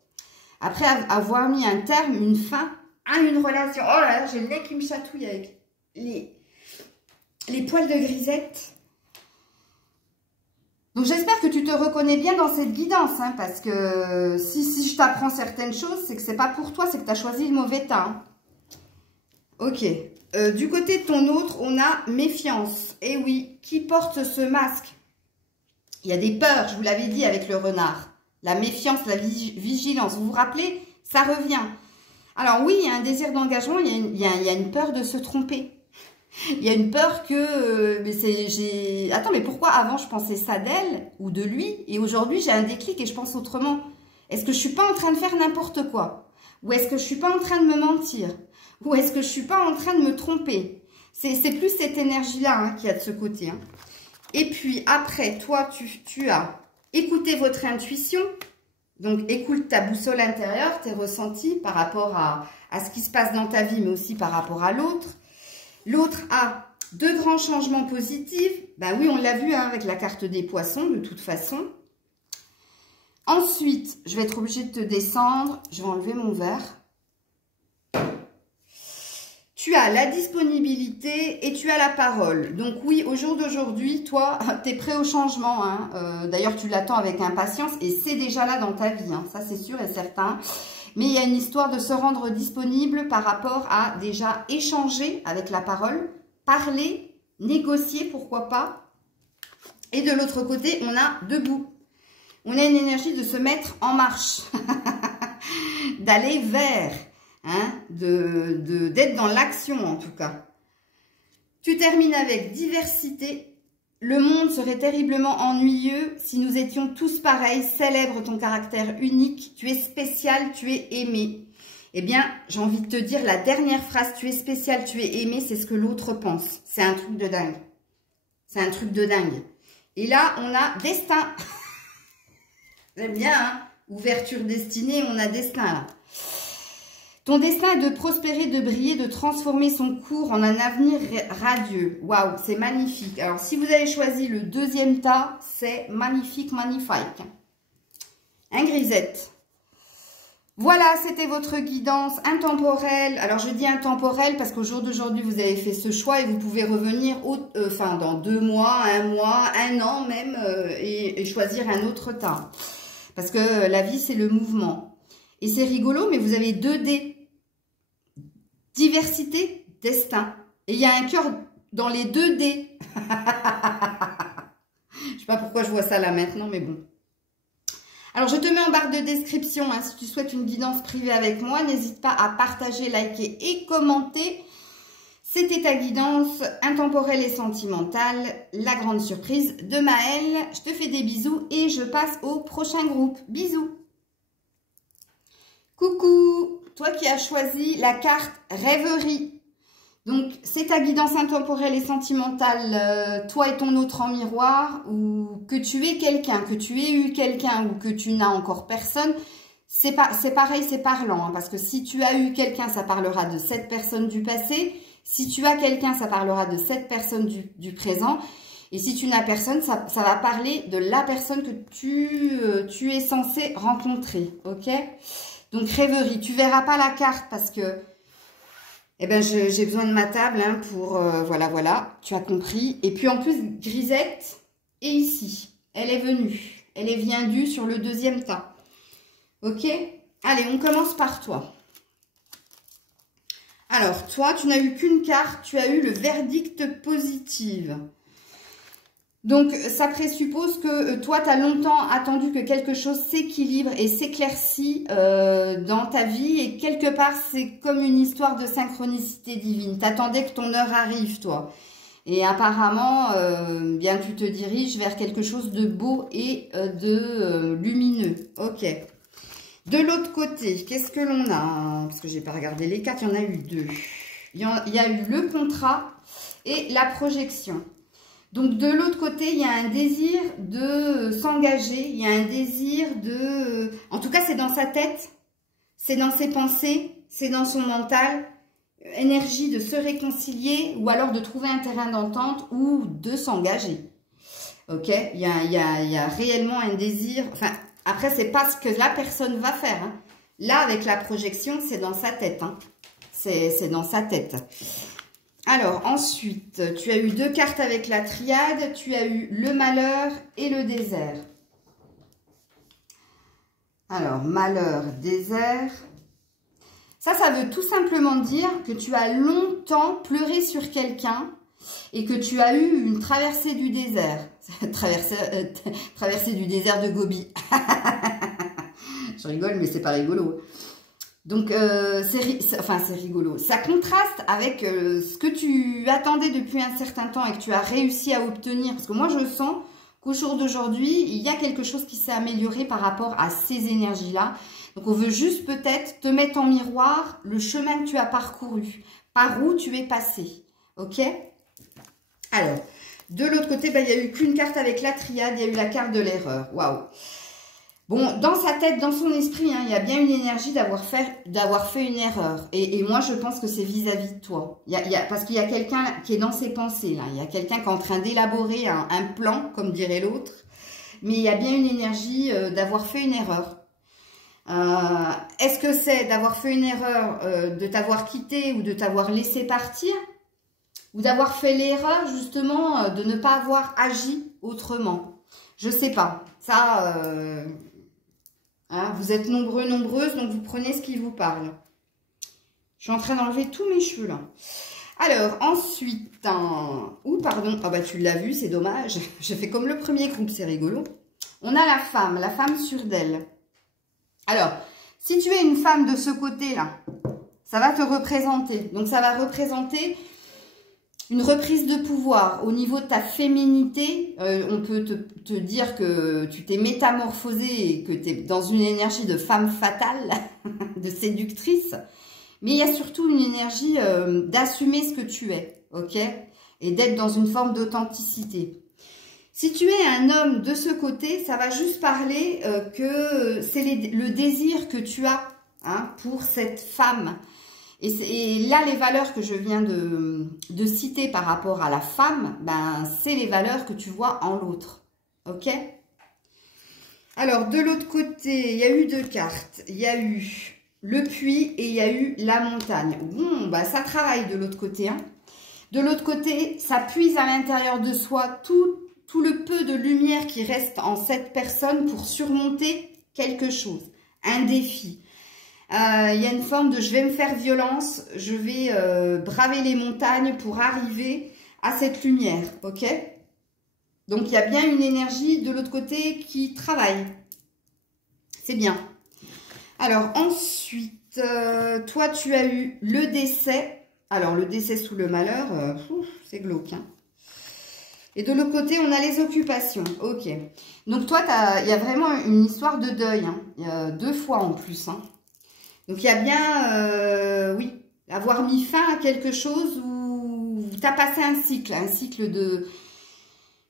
Après avoir mis un terme, une fin à une relation. Oh là là, j'ai le nez qui me chatouille avec les poils de grisette. Donc, j'espère que tu te reconnais bien dans cette guidance, hein, parce que si je t'apprends certaines choses, c'est que c'est pas pour toi, c'est que tu as choisi le mauvais temps. Hein. Ok. Du côté de ton autre, on a méfiance. Eh oui, qui porte ce masque? Il y a des peurs, je vous l'avais dit avec le renard. La méfiance, la vigilance. Vous vous rappelez? Ça revient. Alors oui, il y a un désir d'engagement, il y a une peur de se tromper. Il y a une peur que... Attends, mais pourquoi avant je pensais ça d'elle ou de lui et aujourd'hui j'ai un déclic et je pense autrement? Est-ce que je suis pas en train de faire n'importe quoi? Ou est-ce que je suis pas en train de me mentir? Ou est-ce que je suis pas en train de me tromper? C'est plus cette énergie-là hein, qu'il y a de ce côté. Hein. Et puis après, toi, tu as écouté votre intuition. Donc, écoute ta boussole intérieure, tes ressentis par rapport à ce qui se passe dans ta vie, mais aussi par rapport à l'autre. L'autre a de grands changements positifs. Ben oui, on l'a vu hein, avec la carte des poissons, de toute façon. Ensuite, je vais être obligée de te descendre. Je vais enlever mon verre. Tu as la disponibilité et tu as la parole. Donc oui, au jour d'aujourd'hui, toi, tu es prêt au changement. Hein. D'ailleurs, tu l'attends avec impatience et c'est déjà là dans ta vie. Hein. Ça, c'est sûr et certain. Mais il y a une histoire de se rendre disponible par rapport à déjà échanger avec la parole, parler, négocier, pourquoi pas. Et de l'autre côté, on a debout. On a une énergie de se mettre en marche, d'aller vers... Hein, d'être dans l'action en tout cas. Tu termines avec diversité. Le monde serait terriblement ennuyeux si nous étions tous pareils. Célèbre ton caractère unique. Tu es spécial, tu es aimé. Eh bien, j'ai envie de te dire la dernière phrase, tu es spécial, tu es aimé, c'est ce que l'autre pense. C'est un truc de dingue. C'est un truc de dingue. Et là, on a destin. J'aime bien, hein? Ouverture destinée, on a destin là. Ton destin est de prospérer, de briller, de transformer son cours en un avenir radieux. Waouh, c'est magnifique. Alors, si vous avez choisi le deuxième tas, c'est magnifique, magnifique. Hein, Grisette? Voilà, c'était votre guidance intemporelle. Alors, je dis intemporelle parce qu'au jour d'aujourd'hui, vous avez fait ce choix et vous pouvez revenir dans 2 mois, 1 mois, 1 an même et choisir un autre tas. Parce que la vie, c'est le mouvement. Et c'est rigolo, mais vous avez 2 dés. Diversité, destin. Et il y a un cœur dans les 2 dés. Je ne sais pas pourquoi je vois ça là maintenant, mais bon. Alors, je te mets en barre de description. Hein, si tu souhaites une guidance privée avec moi, n'hésite pas à partager, liker et commenter. C'était ta guidance intemporelle et sentimentale, la grande surprise de Maëlle. Je te fais des bisous et je passe au prochain groupe. Bisous. Coucou, toi qui as choisi la carte Rêverie. Donc, c'est ta guidance intemporelle et sentimentale, toi et ton autre en miroir, ou que tu aies quelqu'un, que tu aies eu quelqu'un ou que tu n'as encore personne. C'est pareil, c'est parlant, hein, parce que si tu as eu quelqu'un, ça parlera de cette personne du passé. Si tu as quelqu'un, ça parlera de cette personne du présent. Et si tu n'as personne, ça va parler de la personne que tu es censé rencontrer, ok ? Donc, rêverie, tu verras pas la carte parce que eh ben, j'ai besoin de ma table hein, pour... voilà, tu as compris. Et puis, en plus, Grisette est ici. Elle est venue. Elle est viendue sur le deuxième tas. Ok? Allez, on commence par toi. Alors, toi, tu n'as eu qu'une carte. Tu as eu le verdict positif. Donc, ça présuppose que toi, tu as longtemps attendu que quelque chose s'équilibre et s'éclaircit dans ta vie. Et quelque part, c'est comme une histoire de synchronicité divine. Tu attendais que ton heure arrive, toi. Et apparemment, bien, tu te diriges vers quelque chose de beau et de lumineux. Ok. De l'autre côté, qu'est-ce que l'on a? Parce que j'ai pas regardé les cartes, il y en a eu 2. Il y a eu le contrat et la projection. Donc, de l'autre côté, il y a un désir de s'engager. Il y a un désir de... En tout cas, c'est dans sa tête. C'est dans ses pensées. C'est dans son mental. Énergie de se réconcilier ou alors de trouver un terrain d'entente ou de s'engager. Ok? Il y a réellement un désir... Enfin, après, c'est pas ce que la personne va faire. Hein. Là, avec la projection, c'est dans sa tête. Hein. C'est dans sa tête. Alors, ensuite, tu as eu 2 cartes avec la triade. Tu as eu le malheur et le désert. Alors, malheur, désert. Ça veut tout simplement dire que tu as longtemps pleuré sur quelqu'un et que tu as eu une traversée du désert. Traversée du désert de Gobi. Je rigole, mais c'est pas rigolo. Donc, c'est rigolo. Ça contraste avec ce que tu attendais depuis un certain temps et que tu as réussi à obtenir. Parce que moi, je sens qu'au jour d'aujourd'hui, il y a quelque chose qui s'est amélioré par rapport à ces énergies-là. Donc, on veut juste peut-être te mettre en miroir le chemin que tu as parcouru, par où tu es passé. Ok? Alors, de l'autre côté, il n'y a eu qu'une carte avec la triade, il y a eu la carte de l'erreur. Waouh! Bon, dans sa tête, dans son esprit, hein, il y a bien une énergie d'avoir fait une erreur. Et moi, je pense que c'est vis-à-vis de toi. Parce qu'il y a quelqu'un qui est dans ses pensées, là. Il y a quelqu'un qui est en train d'élaborer un plan, comme dirait l'autre. Mais il y a bien une énergie d'avoir fait une erreur. Est-ce que c'est d'avoir fait une erreur, de t'avoir quitté ou de t'avoir laissé partir? Ou d'avoir fait l'erreur, justement, de ne pas avoir agi autrement? Je sais pas. Ça... Hein, vous êtes nombreux, nombreuses, donc vous prenez ce qui vous parle. Je suis en train d'enlever tous mes cheveux là. Alors, ensuite, pardon, ah bah tu l'as vu, c'est dommage. J'ai fait comme le premier groupe, c'est rigolo. On a la femme sûre d'elle. Alors, si tu es une femme de ce côté-là, ça va te représenter. Donc, ça va représenter une reprise de pouvoir au niveau de ta féminité. On peut te dire que tu t'es métamorphosée et que tu es dans une énergie de femme fatale, de séductrice. Mais il y a surtout une énergie d'assumer ce que tu es, ok? Et d'être dans une forme d'authenticité. Si tu es un homme de ce côté, ça va juste parler que c'est le désir que tu as, hein, pour cette femme. Et là, les valeurs que je viens de citer par rapport à la femme, ben, c'est les valeurs que tu vois en l'autre. Ok? Alors, de l'autre côté, il y a eu deux cartes. Il y a eu le puits et il y a eu la montagne. Bon, bah, ça travaille de l'autre côté. Hein. De l'autre côté, ça puise à l'intérieur de soi tout le peu de lumière qui reste en cette personne pour surmonter quelque chose, un défi. Il y a une forme de je vais me faire violence, je vais braver les montagnes pour arriver à cette lumière, ok? Donc, il y a bien une énergie de l'autre côté qui travaille. C'est bien. Alors, ensuite, toi, tu as eu le décès. Alors, le décès sous le malheur, c'est glauque, hein? Et de l'autre côté, on a les occupations. Ok. Donc, toi, il y a vraiment une histoire de deuil, hein. Il y a 2 fois en plus, hein. Donc, il y a bien, oui, avoir mis fin à quelque chose où tu as passé un cycle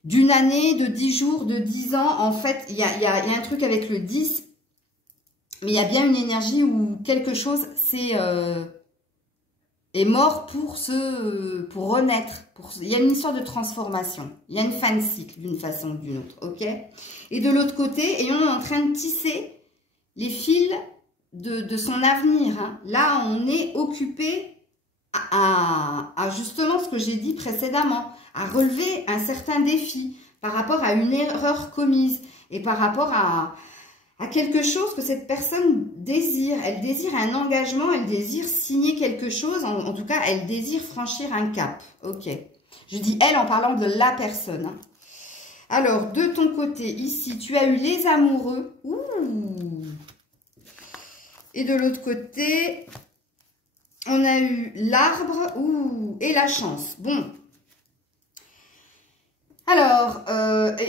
d'une année, de 10 jours, de 10 ans. En fait, il y a un truc avec le 10, mais il y a bien une énergie où quelque chose est mort pour renaître. Il y a une histoire de transformation. Il y a une fin de cycle d'une façon ou d'une autre, ok? Et de l'autre côté, et on est en train de tisser les fils de son avenir. Hein. Là, on est occupé à justement ce que j'ai dit précédemment, à relever un certain défi par rapport à une erreur commise et par rapport à quelque chose que cette personne désire. Elle désire un engagement, elle désire signer quelque chose, en tout cas, elle désire franchir un cap. Ok. Je dis elle en parlant de la personne. Hein. Alors, de ton côté, ici, tu as eu les amoureux. Ouh. Et de l'autre côté, on a eu l'arbre et la chance. Bon. Alors,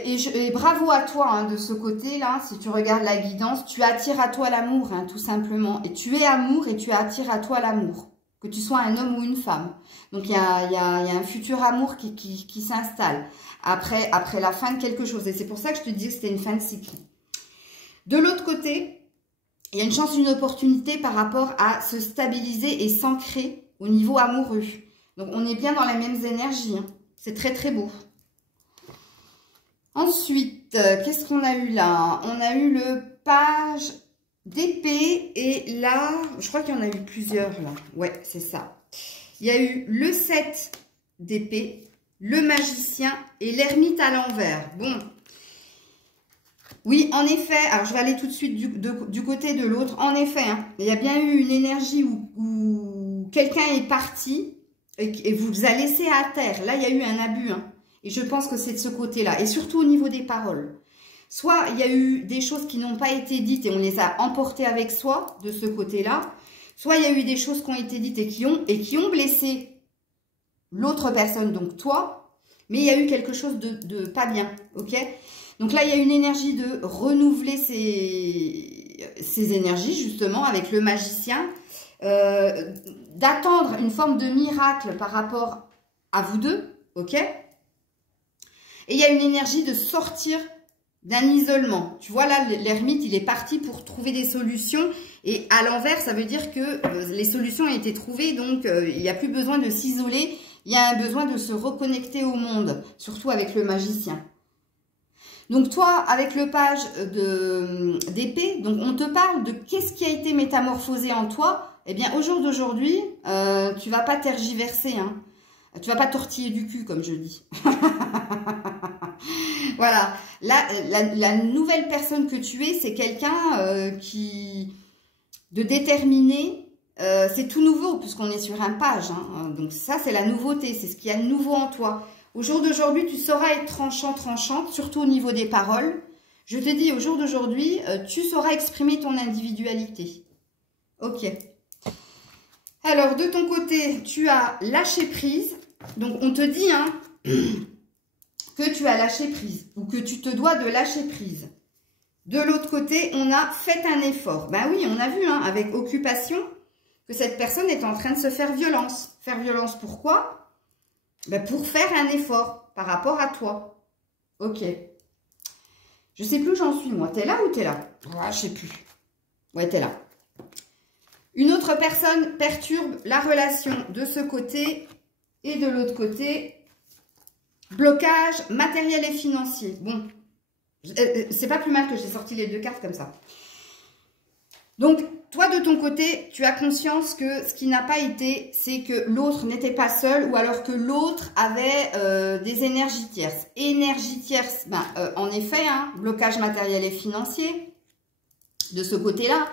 et bravo à toi hein, de ce côté-là. Si tu regardes la guidance, tu attires à toi l'amour, hein, tout simplement. Et tu es amour et tu attires à toi l'amour. Que tu sois un homme ou une femme. Donc, il y a un futur amour qui s'installe après la fin de quelque chose. Et c'est pour ça que je te dis que c'était une fin de cycle. De l'autre côté, il y a une chance, une opportunité par rapport à se stabiliser et s'ancrer au niveau amoureux. Donc, on est bien dans les mêmes énergies. Hein. C'est très, très beau. Ensuite, qu'est-ce qu'on a eu là? On a eu le page d'épée et là, je crois qu'il y en a eu plusieurs là. Ouais, c'est ça. Il y a eu le 7 d'épée, le magicien et l'ermite à l'envers. Bon. Oui, en effet, alors je vais aller tout de suite du côté de l'autre. En effet, hein, il y a bien eu une énergie où quelqu'un est parti et vous a laissé à terre. Là, il y a eu un abus. Hein, et je pense que c'est de ce côté-là. Et surtout au niveau des paroles. Soit il y a eu des choses qui n'ont pas été dites et on les a emportées avec soi de ce côté-là. Soit il y a eu des choses qui ont été dites et qui ont blessé l'autre personne, donc toi, mais il y a eu quelque chose de pas bien, ok? Donc là, il y a une énergie de renouveler ces énergies, justement, avec le magicien, d'attendre une forme de miracle par rapport à vous deux, ok? Et il y a une énergie de sortir d'un isolement. Tu vois, là, l'ermite, il est parti pour trouver des solutions. Et à l'envers, ça veut dire que les solutions ont été trouvées. Donc, il n'y a plus besoin de s'isoler. Il y a un besoin de se reconnecter au monde. Surtout avec le magicien. Donc, toi, avec le page d'épée, donc on te parle de qu'est-ce qui a été métamorphosé en toi. Eh bien, au jour d'aujourd'hui, tu vas pas tergiverser, hein. Tu vas pas tortiller du cul, comme je dis. Voilà, là, la nouvelle personne que tu es, c'est quelqu'un de déterminé. C'est tout nouveau, puisqu'on est sur un page. Hein. Donc ça, c'est la nouveauté, c'est ce qu'il y a de nouveau en toi. Au jour d'aujourd'hui, tu sauras être tranchante, surtout au niveau des paroles. Je te dis, au jour d'aujourd'hui, tu sauras exprimer ton individualité. Ok. Alors, de ton côté, tu as lâché prise. Donc, on te dit, hein, que tu as lâché prise ou que tu te dois de lâcher prise. De l'autre côté, on a fait un effort. Ben oui, on a vu, hein, avec occupation, que cette personne est en train de se faire violence. Faire violence, pourquoi? Ben pour faire un effort par rapport à toi. Ok. Je sais plus où j'en suis, moi. T'es là ou t'es là? Ah, je sais plus. Ouais, t'es là. Une autre personne perturbe la relation de ce côté et de l'autre côté. Blocage matériel et financier. Bon, c'est pas plus mal que j'ai sorti les deux cartes comme ça. Donc, toi, de ton côté, tu as conscience que ce qui n'a pas été, c'est que l'autre n'était pas seul ou alors que l'autre avait des énergies tierces. Énergie tierce, ben, en effet, hein, blocage matériel et financier de ce côté-là.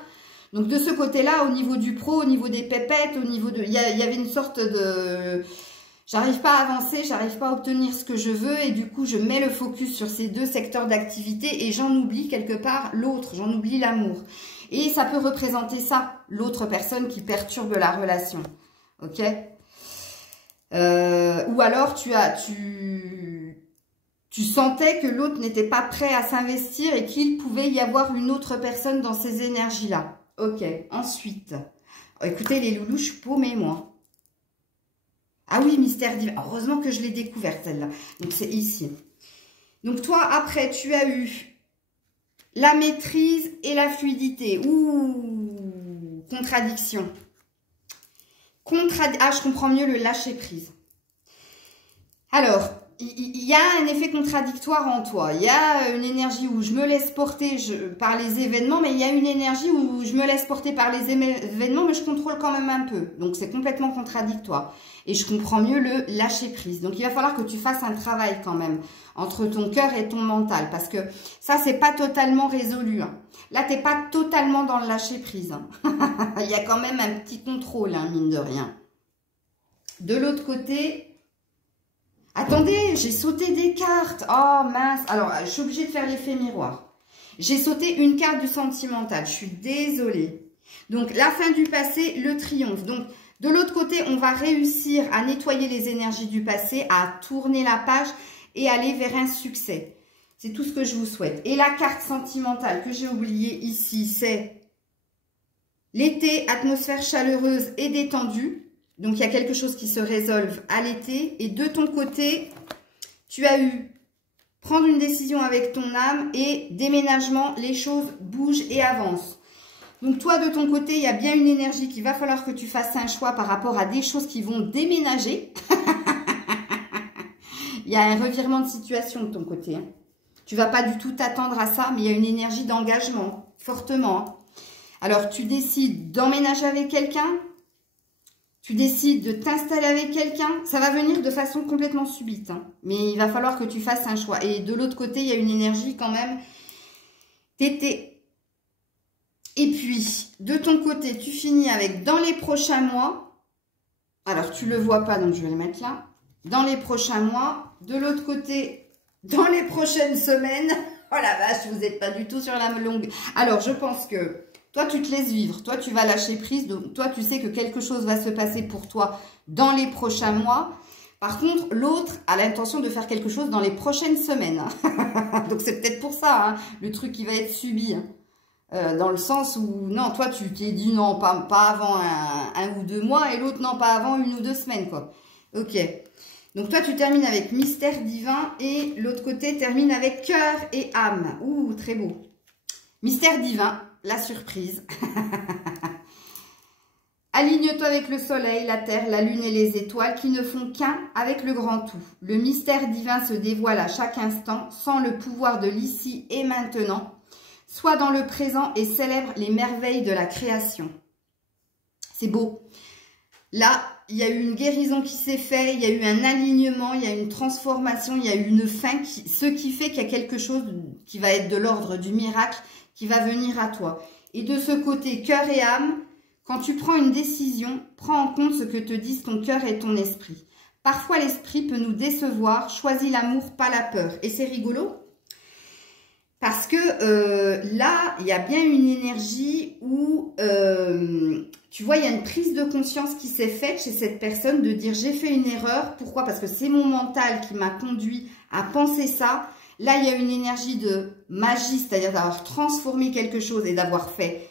Donc, de ce côté-là, au niveau du pro, au niveau des pépettes, au niveau de... Il y avait une sorte de... J'arrive pas à avancer, j'arrive pas à obtenir ce que je veux et du coup, je mets le focus sur ces deux secteurs d'activité et j'en oublie quelque part l'autre, j'en oublie l'amour. Et ça peut représenter ça, l'autre personne qui perturbe la relation. Ok? Ou alors, tu sentais que l'autre n'était pas prêt à s'investir et qu'il pouvait y avoir une autre personne dans ces énergies-là. Ok, ensuite. Oh, écoutez, les loulous, je suis paumée, moi. Ah oui, mystère divin. Heureusement que je l'ai découverte, celle-là. Donc, c'est ici. Donc, toi, après, tu as eu la maîtrise et la fluidité. Ouh, contradiction. Ah, je comprends mieux le lâcher-prise. Alors, il y a un effet contradictoire en toi. Il y a une énergie où je me laisse porter par les événements, mais il y a une énergie où je me laisse porter par les événements, mais je contrôle quand même un peu. Donc, c'est complètement contradictoire. Et je comprends mieux le lâcher-prise. Donc, il va falloir que tu fasses un travail quand même entre ton cœur et ton mental. Parce que ça, c'est pas totalement résolu. Hein. Là, tu n'es pas totalement dans le lâcher-prise. Hein. Il y a quand même un petit contrôle, hein, mine de rien. De l'autre côté... Attendez, j'ai sauté des cartes. Oh mince. Alors, je suis obligée de faire l'effet miroir. J'ai sauté une carte du sentimental. Je suis désolée. Donc, la fin du passé, le triomphe. Donc, de l'autre côté, on va réussir à nettoyer les énergies du passé, à tourner la page et aller vers un succès. C'est tout ce que je vous souhaite. Et la carte sentimentale que j'ai oubliée ici, c'est l'été, atmosphère chaleureuse et détendue. Donc, il y a quelque chose qui se résolve à l'été. Et de ton côté, tu as eu prendre une décision avec ton âme et déménagement, les choses bougent et avancent. Donc, toi, de ton côté, il y a bien une énergie qu'il va falloir que tu fasses un choix par rapport à des choses qui vont déménager. Il y a un revirement de situation de ton côté. Hein. Tu ne vas pas du tout t'attendre à ça, mais il y a une énergie d'engagement, fortement. Alors, tu décides d'emménager avec quelqu'un. Tu décides de t'installer avec quelqu'un, ça va venir de façon complètement subite. Hein. Mais il va falloir que tu fasses un choix. Et de l'autre côté, il y a une énergie quand même tété. Et puis, de ton côté, tu finis avec dans les prochains mois. Alors, tu ne le vois pas, donc je vais le mettre là. Dans les prochains mois. De l'autre côté, dans les prochaines semaines. Oh la vache, vous n'êtes pas du tout sur la longue. Alors, je pense que Toi, tu te laisses vivre. Toi, tu vas lâcher prise. Donc, toi, tu sais que quelque chose va se passer pour toi dans les prochains mois. Par contre, l'autre a l'intention de faire quelque chose dans les prochaines semaines. Donc, c'est peut-être pour ça, hein, le truc qui va être subi. Dans le sens où, non, toi, tu t'es dit non, pas avant un ou 2 mois. Et l'autre, non, pas avant 1 ou 2 semaines, quoi. Ok. Donc, toi, tu termines avec mystère divin. Et l'autre côté termine avec cœur et âme. Ouh, très beau. Mystère divin, la surprise. Aligne-toi avec le soleil, la terre, la lune et les étoiles qui ne font qu'un avec le grand tout. Le mystère divin se dévoile à chaque instant sans le pouvoir de l'ici et maintenant. Sois dans le présent et célèbre les merveilles de la création. C'est beau. Là, il y a eu une guérison qui s'est faite, il y a eu un alignement, il y a eu une transformation, il y a eu une fin, ce qui fait qu'il y a quelque chose qui va être de l'ordre du miracle qui va venir à toi. Et de ce côté, cœur et âme, quand tu prends une décision, prends en compte ce que te disent ton cœur et ton esprit. Parfois, l'esprit peut nous décevoir. Choisis l'amour, pas la peur. Et c'est rigolo parce que là, il y a bien une énergie où, tu vois, il y a une prise de conscience qui s'est faite chez cette personne de dire « j'ai fait une erreur ». Pourquoi? Parce que c'est mon mental qui m'a conduit à penser ça. Là, il y a une énergie de magie, c'est-à-dire d'avoir transformé quelque chose et d'avoir fait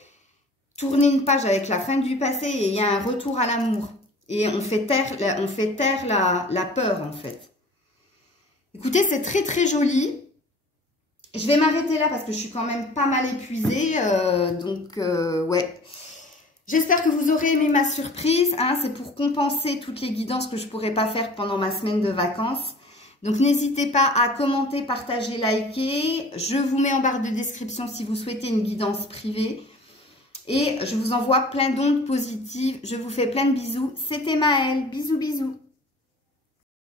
tourner une page avec la fin du passé et il y a un retour à l'amour. Et on fait taire la peur, en fait. Écoutez, c'est très, très joli. Je vais m'arrêter là parce que je suis quand même pas mal épuisée. Ouais. J'espère que vous aurez aimé ma surprise. Hein, c'est pour compenser toutes les guidances que je ne pourrais pas faire pendant ma semaine de vacances. Donc, n'hésitez pas à commenter, partager, liker. Je vous mets en barre de description si vous souhaitez une guidance privée. Et je vous envoie plein d'ondes positives. Je vous fais plein de bisous. C'était Maëlle. Bisous, bisous.